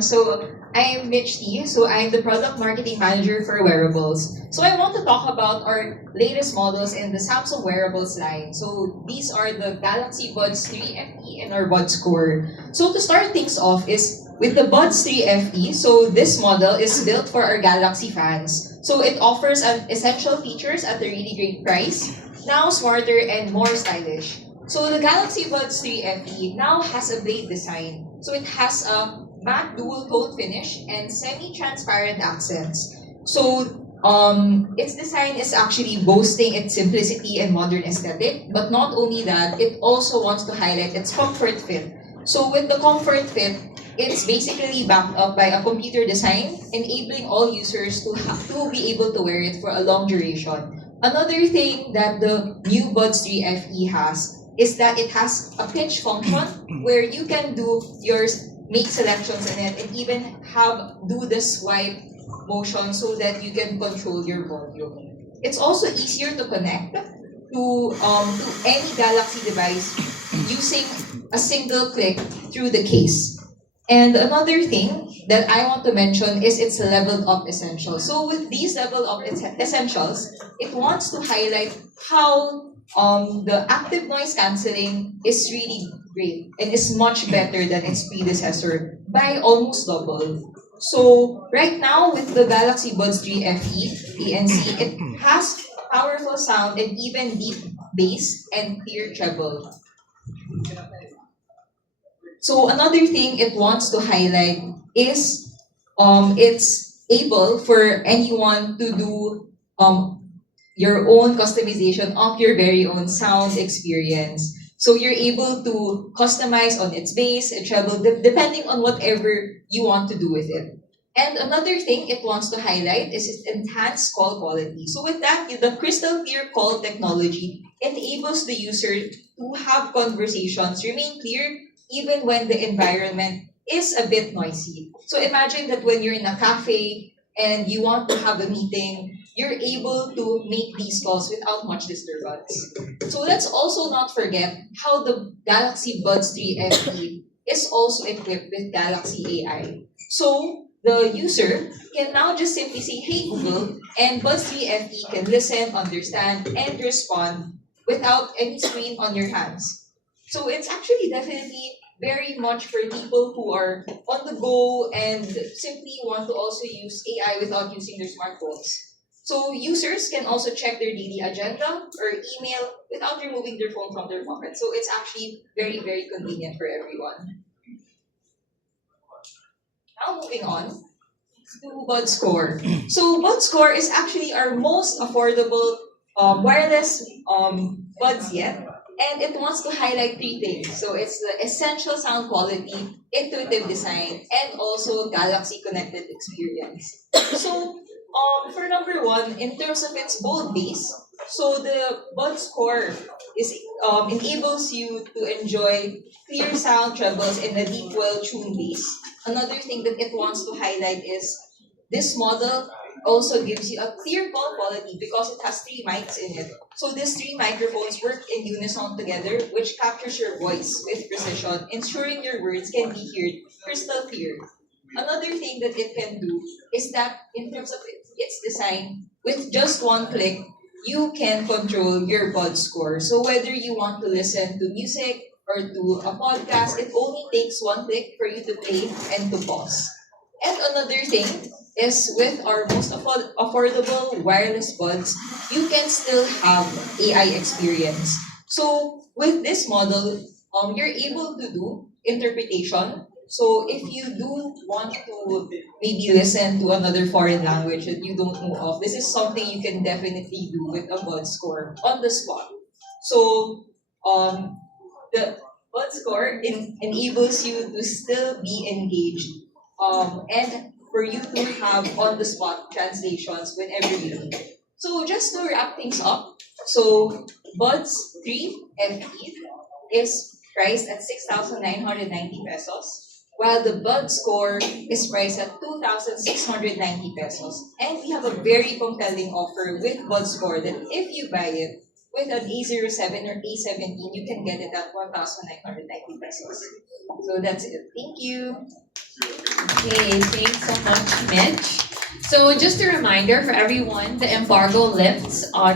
So I'm Mitch T. So I'm the product marketing manager for wearables. So I want to talk about our latest models in the Samsung wearables line. So these are the Galaxy Buds 3 FE and our Buds Core. So to start things off is with the Buds 3 FE. So this model is built for our Galaxy fans. So it offers an essential features at a really great price. Now smarter and more stylish. So the Galaxy Buds 3 FE now has a blade design. So it has a matte dual tone finish and semi-transparent accents. So its design is actually boasting its simplicity and modern aesthetic, but not only that, it also wants to highlight its comfort fit. So with the comfort fit, it's basically backed up by a computer design, enabling all users to be able to wear it for a long duration. Another thing that the new Buds 3 FE has is that it has a pitch function where you can do your make selections in it and even do the swipe motion so that you can control your volume. It's also easier to connect to any Galaxy device using a single click through the case. And another thing that I want to mention is its leveled up essentials. So with these level up essentials, it wants to highlight how the active noise cancelling is really great and is much better than its predecessor by almost double. So right now with the Galaxy Buds 3 FE ANC, it has powerful sound and even deep bass and clear treble. So another thing it wants to highlight is it's able for anyone to do your own customization of your very own sound experience. So you're able to customize on its bass, its treble, depending on whatever you want to do with it. And another thing it wants to highlight is its enhanced call quality. So with that, the crystal clear call technology enables the user to have conversations remain clear even when the environment is a bit noisy. So imagine that when you're in a cafe and you want to have a meeting, you're able to make these calls without much disturbance. So let's also not forget how the Galaxy Buds 3 FE is also equipped with Galaxy AI. So the user can now just simply say, "Hey Google," and Buds 3 FE can listen, understand, and respond without any strain on your hands. So it's actually definitely very much for people who are on the go and simply want to also use AI without using their smartphones. So users can also check their daily agenda or email without removing their phone from their pocket. So it's actually very, very convenient for everyone. Now moving on to Buds Core. So Buds Core is actually our most affordable wireless buds yet. And it wants to highlight three things. So it's the essential sound quality, intuitive design, and also Galaxy connected experience. So for number one, in terms of its bold bass, so the Buds Core is enables you to enjoy clear sound trebles and a deep, well-tuned bass. Another thing that it wants to highlight is this model also gives you a clear call quality because it has three mics in it. So these three microphones work in unison together, which captures your voice with precision, ensuring your words can be heard crystal clear. Another thing that it can do is that in terms of its design, with just one click, you can control your pod score. So whether you want to listen to music or to a podcast, it only takes one click for you to play and to pause. And another thing is with our most affordable wireless buds, you can still have AI experience. So with this model, you're able to do interpretation. So if you do want to maybe listen to another foreign language that you don't know of, this is something you can definitely do with a bud score on the spot. So the bud score enables you to still be engaged and for you to have on the spot translations whenever you need. So just to wrap things up, so Buds 3 FE is priced at 6,990 pesos, while the Bud Score is priced at 2,690 pesos. And we have a very compelling offer with Bud Score that if you buy it with an A07 or A17, you can get it at 1,990 pesos. So that's it. Thank you. Okay, thanks so much, Mitch. So just a reminder for everyone, the embargo lifts on